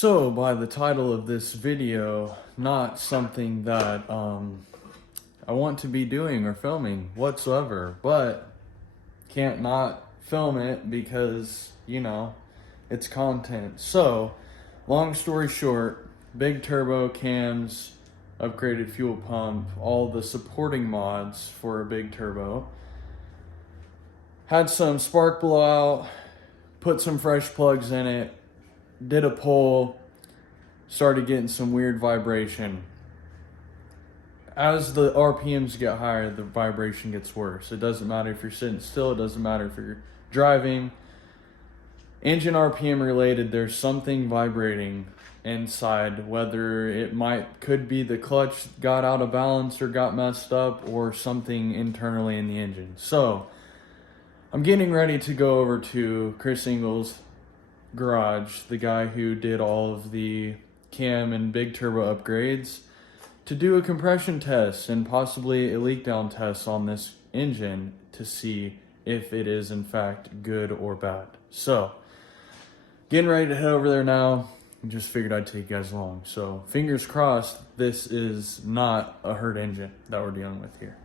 So, by the title of this video, not something that I want to be doing or filming whatsoever, but can't not film it because, you know, it's content. So, long story short, big turbo cams, upgraded fuel pump, all the supporting mods for a big turbo. Had some spark blowout, put some fresh plugs in it, did a pull, started getting some weird vibration. As the RPMs get higher, the vibration gets worse. It doesn't matter if you're sitting still, it doesn't matter if you're driving. Engine RPM related, there's something vibrating inside, whether it could be the clutch got out of balance or got messed up, or something internally in the engine. So I'm getting ready to go over to Chris Ingles' garage, the guy who did all of the cam and big turbo upgrades, to do a compression test and possibly a leak down test on this engine to see if it is in fact good or bad. So getting ready to head over there now. Just figured I'd take you guys along. So fingers crossed this is not a hurt engine that we're dealing with here.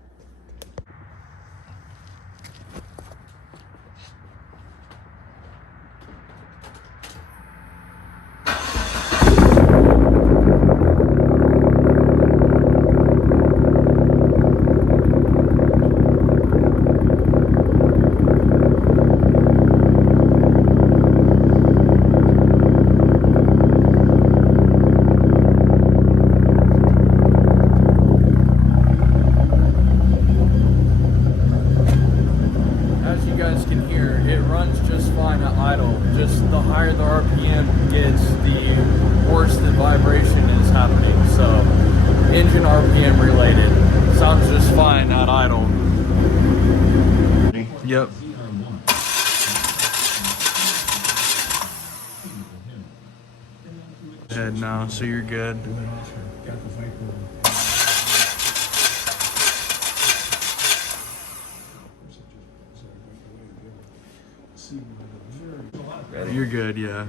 Just the higher the RPM gets, the worse the vibration is happening. So engine RPM related. Sounds just fine at idle. Yep. Head now, so you're good. You're good, yeah.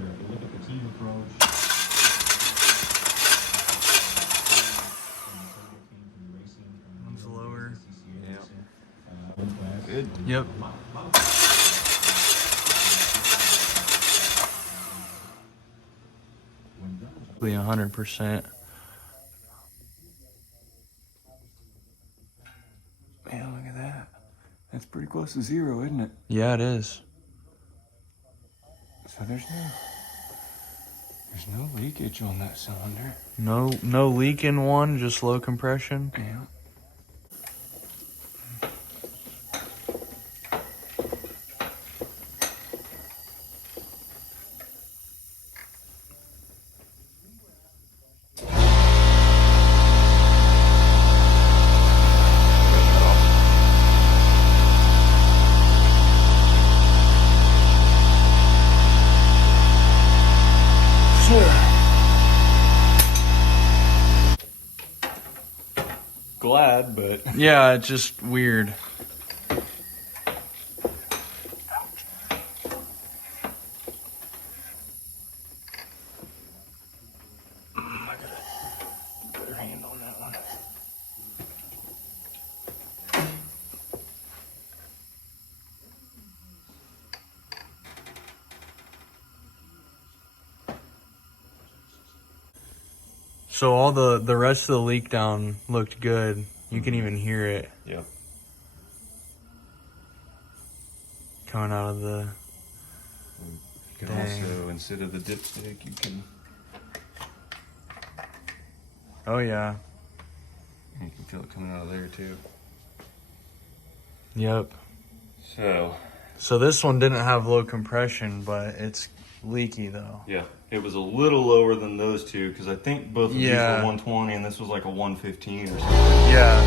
One's lower. Yeah. Good. Yep. Be 100%. Man, look at that. That's pretty close to zero, isn't it? Yeah, it is. So there's no leakage on that cylinder. No leak in one, just low compression. Yeah. Glad, but yeah, it's just weird. I got a better hand on that one. So all the rest of the leak down looked good. You can even hear it. Yep. Coming out of the... You can also, instead of the dipstick, you can... Oh yeah. You can feel it coming out of there too. Yep. So this one didn't have low compression, but it's leaky though. yeah, it was a little lower than those two because I think both of these were 120 and this was like a 115 or something. Yeah.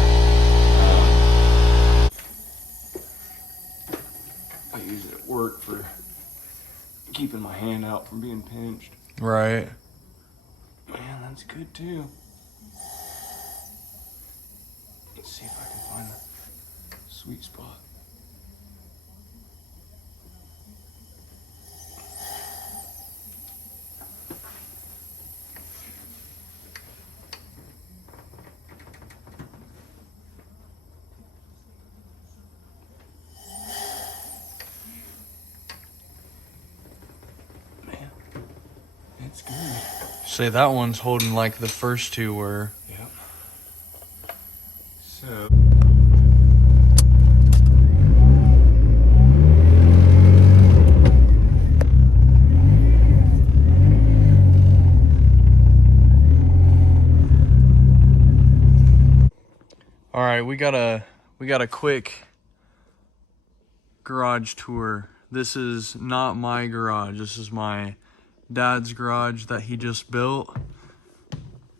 I use it at work for keeping my hand out from being pinched. Right. Man, that's good too. Let's see if I can find the sweet spot. It's good. Say that one's holding like the first two were. Yep. So. All right, we got a quick garage tour. This is not my garage. This is my dad's garage that he just built.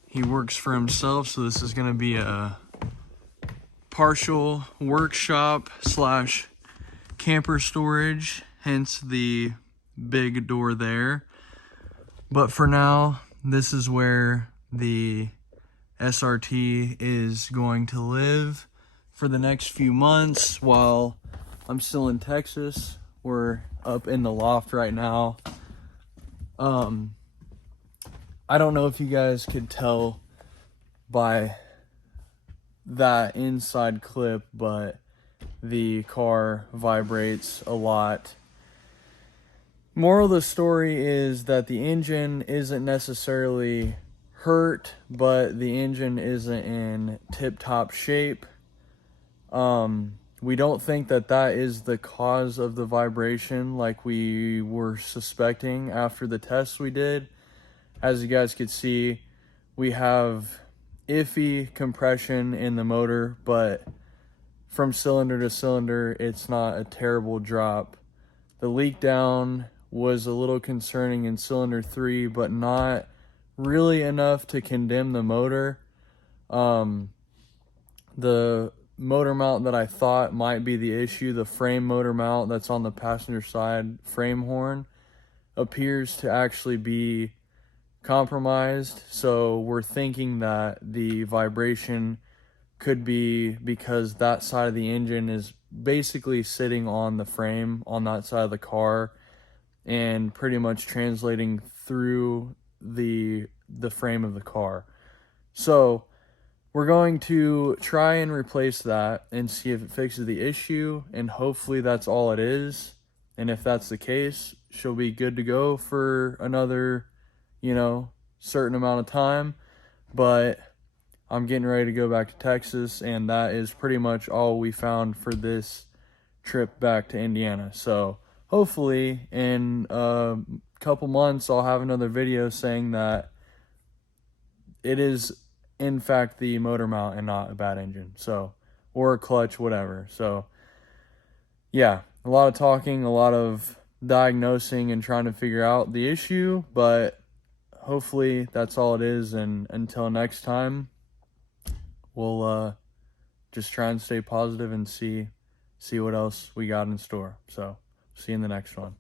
He works for himself, so this is going to be a partial workshop slash camper storage, hence the big door there. But for now, this is where the SRT is going to live for the next few months while I'm still in Texas. We're up in the loft right now. I don't know if you guys could tell by that inside clip, but the car vibrates a lot. Moral of the story is that the engine isn't necessarily hurt, but the engine isn't in tip-top shape. We don't think that that is the cause of the vibration like we were suspecting after the tests we did. As you guys could see, we have iffy compression in the motor, but from cylinder to cylinder, it's not a terrible drop. The leak down was a little concerning in cylinder 3, but not really enough to condemn the motor. The motor mount that I thought might be the issue, the frame motor mount that's on the passenger side frame horn, appears to actually be compromised. So we're thinking that the vibration could be because that side of the engine is basically sitting on the frame on that side of the car and pretty much translating through the frame of the car. So we're going to try and replace that and see if it fixes the issue, and hopefully that's all it is. And if that's the case, she'll be good to go for another, certain amount of time. But I'm getting ready to go back to Texas, and that is pretty much all we found for this trip back to Indiana. So hopefully in a couple months I'll have another video saying that it is in fact the motor mount and not a bad engine, so, or a clutch, whatever. So yeah, a lot of talking, a lot of diagnosing and trying to figure out the issue, but hopefully that's all it is. And until next time, we'll just try and stay positive and see what else we got in store. So see you in the next one.